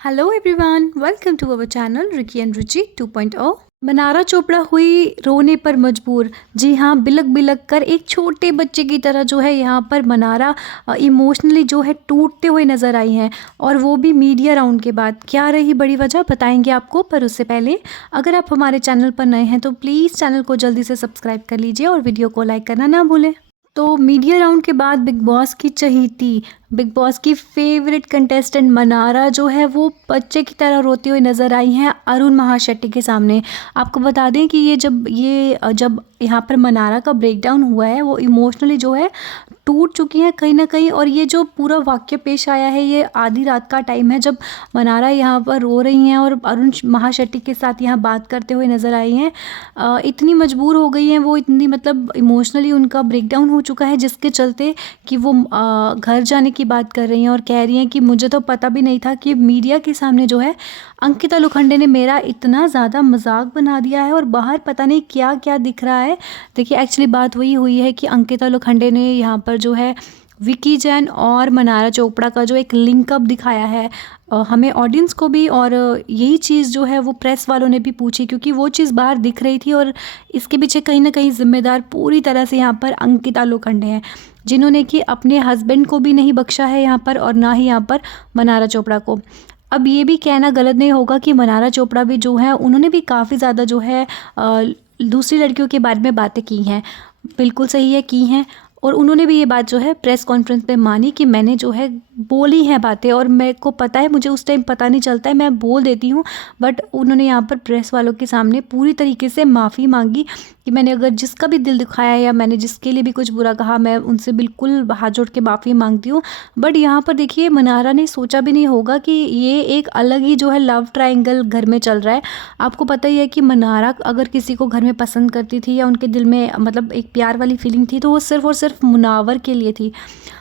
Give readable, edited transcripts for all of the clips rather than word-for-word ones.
Hello everyone, welcome to our channel Ricky and Ruchi 2.0। Mannara Chopra हुई रोने पर मजबूर। जी हाँ, बिलक बिलक कर एक छोटे बच्चे की तरह जो है यहाँ पर मनारा इमोशनली जो है टूटते हुए नज़र आई हैं, और वो भी मीडिया राउंड के बाद। क्या रही बड़ी वजह बताएंगे आपको, पर उससे पहले अगर आप हमारे चैनल पर नए हैं तो प्लीज़ चैनल को जल्दी से सब्सक्राइब कर लीजिए और वीडियो को लाइक करना ना भूलें। तो मीडिया राउंड के बाद बिग बॉस की चहेती, बिग बॉस की फेवरेट कंटेस्टेंट मनारा जो है वो बच्चे की तरह रोती हुई नज़र आई हैं अरुण महाशेट्टी के सामने। आपको बता दें कि जब यहाँ पर मनारा का ब्रेकडाउन हुआ है, वो इमोशनली जो है टूट चुकी हैं कहीं ना कहीं। और ये जो पूरा वाक्य पेश आया है, ये आधी रात का टाइम है जब मनारा यहाँ पर रो रही हैं और अरुण महाशेट्टी के साथ यहाँ बात करते हुए नज़र आई हैं। इतनी मजबूर हो गई हैं वो, इतनी मतलब इमोशनली उनका ब्रेकडाउन हो चुका है, जिसके चलते कि वो घर जाने की बात कर रही हैं और कह रही हैं कि मुझे तो पता भी नहीं था कि मीडिया के सामने जो है अंकिता लोखंडे ने मेरा इतना ज़्यादा मजाक बना दिया है और बाहर पता नहीं क्या क्या दिख रहा है। देखिए, एक्चुअली बात वही हुई है कि अंकिता लोखंडे ने यहाँ पर जो है विकी जैन और मनारा चोपड़ा का जो एक लिंकअप दिखाया है हमें ऑडियंस को भी, और यही चीज़ जो है वो प्रेस वालों ने भी पूछी, क्योंकि वो चीज़ बाहर दिख रही थी और इसके पीछे कहीं ना कहीं जिम्मेदार पूरी तरह से यहाँ पर अंकिता लोखंडे हैं, जिन्होंने कि अपने हस्बैंड को भी नहीं बख्शा है यहाँ पर, और ना ही यहाँ पर मनारा चोपड़ा को। अब ये भी कहना गलत नहीं होगा कि मनारा चोपड़ा भी जो है उन्होंने भी काफ़ी ज़्यादा जो है दूसरी लड़कियों के बारे में बातें की हैं। बिल्कुल सही है, की हैं। और उन्होंने भी ये बात जो है प्रेस कॉन्फ्रेंस पे मानी कि मैंने जो है बोली हैं बातें, और मेरे को पता है, मुझे उस टाइम पता नहीं चलता है, मैं बोल देती हूँ। बट उन्होंने यहाँ पर प्रेस वालों के सामने पूरी तरीके से माफ़ी मांगी कि मैंने अगर जिसका भी दिल दुखाया या मैंने जिसके लिए भी कुछ बुरा कहा, मैं उनसे बिल्कुल हाथ जोड़ के माफ़ी मांगती हूँ। बट यहाँ पर देखिए, मनारा ने सोचा भी नहीं होगा कि ये एक अलग ही जो है लव ट्रायंगल घर में चल रहा है। आपको पता ही है कि मनारा अगर किसी को घर में पसंद करती थी या उनके दिल में मतलब एक प्यार वाली फीलिंग थी, तो वो सिर्फ और सिर्फ मुनावर के लिए थी।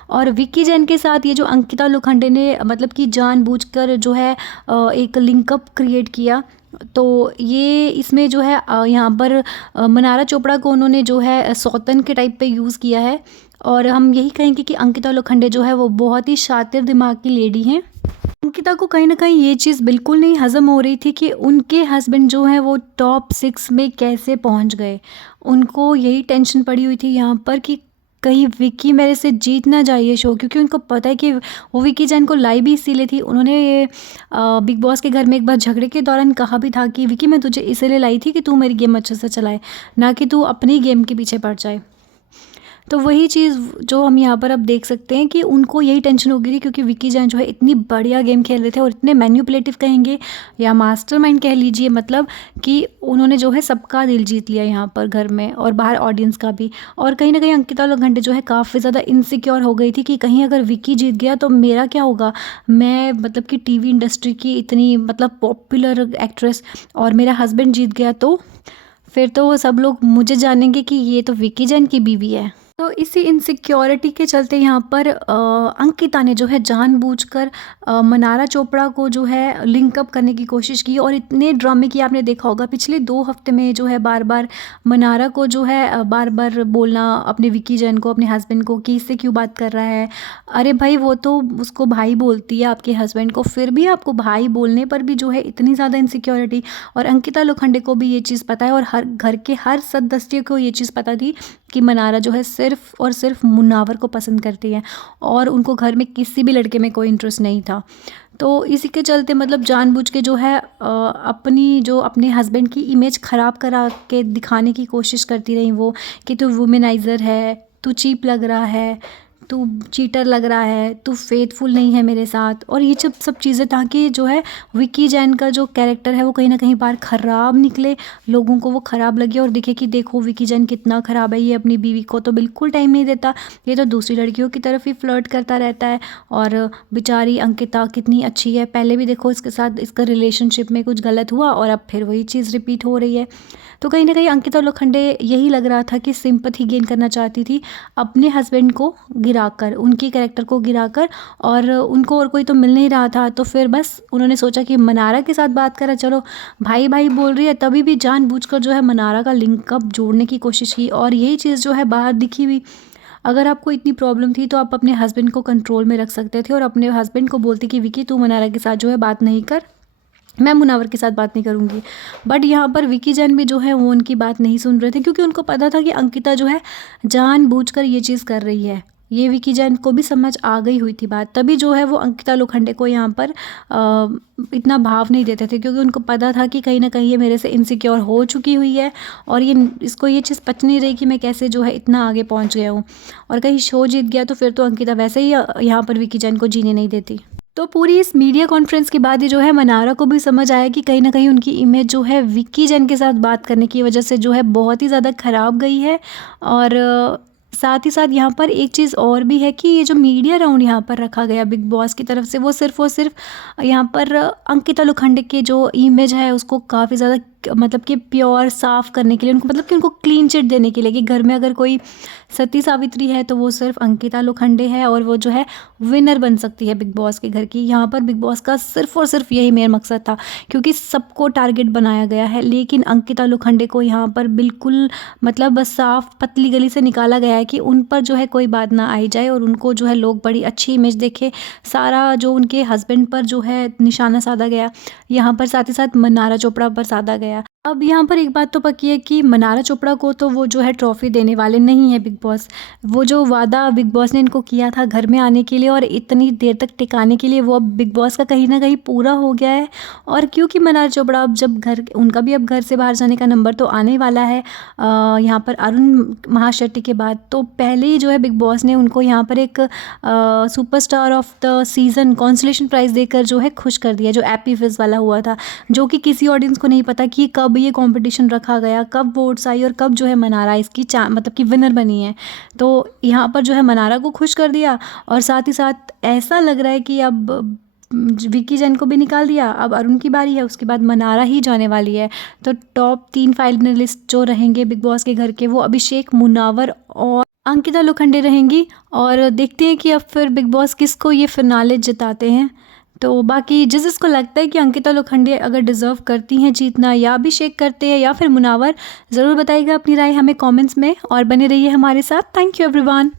और विक्की जैन के साथ ये जो अंकिता लोखंडे ने मतलब कि जानबूझकर जो है एक लिंकअप क्रिएट किया, तो ये इसमें जो है यहाँ पर मनारा चोपड़ा को उन्होंने जो है सौतन के टाइप पे यूज़ किया है। और हम यही कहेंगे कि अंकिता लोखंडे जो है वो बहुत ही शातिर दिमाग की लेडी हैं। अंकिता को कहीं ना कहीं ये चीज़ बिल्कुल नहीं हज़म हो रही थी कि उनके हस्बैंड जो हैं वो टॉप 6 में कैसे पहुंच गए। उनको यही टेंशन पड़ी हुई थी यहाँ पर कि कहीं विक्की मेरे से जीत ना जाए ये शो, क्योंकि उनको पता है कि वो विक्की जैन को लाई भी इसीलिए थी। उन्होंने ये बिग बॉस के घर में एक बार झगड़े के दौरान कहा भी था कि विक्की, मैं तुझे इसलिए लाई थी कि तू मेरी गेम अच्छे से चलाए, ना कि तू अपनी गेम के पीछे पड़ जाए। तो वही चीज़ जो हम यहाँ पर अब देख सकते हैं कि उनको यही टेंशन हो गई थी, क्योंकि विक्की जैन जो है इतनी बढ़िया गेम खेल रहे थे और इतने मैन्युपुलेटिव कहेंगे या मास्टरमाइंड कह लीजिए, मतलब कि उन्होंने जो है सबका दिल जीत लिया यहाँ पर घर में और बाहर ऑडियंस का भी। और कहीं ना कहीं अंकिता लोखंडे जो है काफ़ी ज़्यादा इनसिक्योर हो गई थी कि कहीं अगर विक्की जीत गया तो मेरा क्या होगा। मैं मतलब कि टीवी इंडस्ट्री की इतनी मतलब पॉपुलर एक्ट्रेस, और मेरा हस्बैंड जीत गया तो फिर तो सब लोग मुझे जानेंगे कि ये तो विक्की जैन की बीवी है। तो इसी इनसिक्योरिटी के चलते यहाँ पर अंकिता ने जो है जानबूझकर मनारा चोपड़ा को जो है लिंकअप करने की कोशिश की, और इतने ड्रामे की आपने देखा होगा पिछले 2 हफ्ते में जो है बार बार मनारा को जो है बार बार बोलना अपने विक्की जैन को, अपने हस्बैंड को, कि इससे क्यों बात कर रहा है। अरे भाई, वो तो उसको भाई बोलती है आपके हस्बैंड को, फिर भी आपको भाई बोलने पर भी जो है इतनी ज़्यादा इनसिक्योरिटी। और अंकिता लोखंडे को भी ये चीज़ पता है, और हर घर के हर सदस्य को ये चीज़ पता थी कि मनारा जो है सिर्फ और सिर्फ मुनावर को पसंद करती है, और उनको घर में किसी भी लड़के में कोई इंटरेस्ट नहीं था। तो इसी के चलते मतलब जानबूझ के जो है अपने हस्बैंड की इमेज ख़राब करा के दिखाने की कोशिश करती रही वो, कि तू वुमेनाइज़र है, तू चीप लग रहा है, तू चीटर लग रहा है, तू फेथफुल नहीं है मेरे साथ, और ये सब चीज़ें, ताकि जो है विक्की जैन का जो कैरेक्टर है वो कहीं ना कहीं बार ख़राब निकले, लोगों को वो ख़राब लगे और दिखे कि देखो विक्की जैन कितना ख़राब है, ये अपनी बीवी को तो बिल्कुल टाइम नहीं देता, ये तो दूसरी लड़कियों की तरफ ही फ्लर्ट करता रहता है। और बेचारी अंकिता कितनी अच्छी है, पहले भी देखो इसके साथ इसका रिलेशनशिप में कुछ गलत हुआ और अब फिर वही चीज़ रिपीट हो रही है। तो कहीं ना कहीं अंकिता लोखंडे यही लग रहा था कि सिंपैथी गेन करना चाहती थी अपने हस्बैंड को गिराकर, उनकी कैरेक्टर को गिराकर, और उनको और कोई तो मिल नहीं रहा था, तो फिर बस उन्होंने सोचा कि मनारा के साथ बात करा, चलो भाई भाई बोल रही है, तभी भी जानबूझकर जो है मनारा का लिंकअप जोड़ने की कोशिश की, और यही चीज़ जो है बाहर दिखी हुई। अगर आपको इतनी प्रॉब्लम थी तो आप अपने हस्बैंड को कंट्रोल में रख सकते थे और अपने हस्बैंड को बोलते कि विकी तू मनारा के साथ जो है बात नहीं कर, मैं मुनावर के साथ बात नहीं करूँगी। बट यहाँ पर विकी जैन भी जो है वो उनकी बात नहीं सुन रहे थे, क्योंकि उनको पता था कि अंकिता जो है जानबूझकर ये चीज़ कर रही है। ये विकी जैन को भी समझ आ गई हुई थी बात, तभी जो है वो अंकिता लोखंडे को यहाँ पर इतना भाव नहीं देते थे, क्योंकि उनको पता था कि कहीं ना कहीं ये मेरे से इनसिक्योर हो चुकी हुई है और इसको ये चीज़ पच नहीं रही कि मैं कैसे जो है इतना आगे पहुँच गया हूँ। और कहीं शो जीत गया तो फिर तो अंकिता वैसे ही यहाँ पर विकी जैन को जीने नहीं देती। तो पूरी इस मीडिया कॉन्फ्रेंस के बाद ही जो है मनारा को भी समझ आया कि कहीं ना कहीं उनकी इमेज जो है विक्की जैन के साथ बात करने की वजह से जो है बहुत ही ज़्यादा ख़राब गई है। और साथ ही साथ यहाँ पर एक चीज़ और भी है कि ये जो मीडिया राउंड यहाँ पर रखा गया बिग बॉस की तरफ से, वो सिर्फ और सिर्फ यहाँ पर अंकिता लोखंडे के जो इमेज है उसको काफ़ी ज़्यादा मतलब कि प्योर साफ़ करने के लिए, उनको मतलब कि उनको क्लीन चिट देने के लिए कि घर में अगर कोई सती सावित्री है तो वो सिर्फ अंकिता लोखंडे है और वो जो है विनर बन सकती है बिग बॉस के घर की। यहाँ पर बिग बॉस का सिर्फ और सिर्फ यही मेन मकसद था, क्योंकि सबको टारगेट बनाया गया है, लेकिन अंकिता लोखंडे को यहाँ पर बिल्कुल मतलब बस साफ पतली गली से निकाला गया है कि उन पर जो है कोई बात ना आई जाए और उनको जो है लोग बड़ी अच्छी इमेज देखे। सारा जो उनके हस्बैंड पर जो है निशाना साधा गया, यहाँ पर साथ ही साथ मनारा चोपड़ा पर साधा गया। अब यहाँ पर एक बात तो पक्की है कि मनारा चोपड़ा को तो वो जो है ट्रॉफ़ी देने वाले नहीं है बिग बॉस। वो जो वादा बिग बॉस ने इनको किया था घर में आने के लिए और इतनी देर तक टिकाने के लिए, वो अब बिग बॉस का कहीं ना कहीं पूरा हो गया है। और क्योंकि मनारा चोपड़ा अब जब उनका भी अब घर से बाहर जाने का नंबर तो आने वाला है यहाँ पर अरुण महाशेट्टी के बाद, तो पहले ही जो है बिग बॉस ने उनको यहाँ पर एक superstar of the season consolation prize देकर जो है खुश कर दिया, जो एपी फिज वाला हुआ था, जो कि किसी ऑडियंस को नहीं पता कि कब ये कंपटीशन रखा गया, कब वोट्स आई और कब जो है मनारा इसकी मतलब कि विनर बनी है। तो यहाँ पर जो है मनारा को खुश कर दिया और साथ ही साथ ऐसा लग रहा है कि अब विक्की जैन को भी निकाल दिया, अब अरुण की बारी है, उसके बाद मनारा ही जाने वाली है। तो टॉप 3 फाइनलिस्ट जो रहेंगे बिग बॉस के घर के, वो अभिषेक, मुनावर और अंकिता लोखंडे रहेंगी। और देखते हैं कि अब फिर बिग बॉस किसको ये फिनाले जिताते हैं। तो बाकी जिसको लगता है कि अंकिता लोखंडे अगर डिज़र्व करती हैं जीतना, या अभिषेक करते हैं या फिर मुनावर, ज़रूर बताइएगा अपनी राय हमें कमेंट्स में और बने रहिए हमारे साथ। Thank you everyone.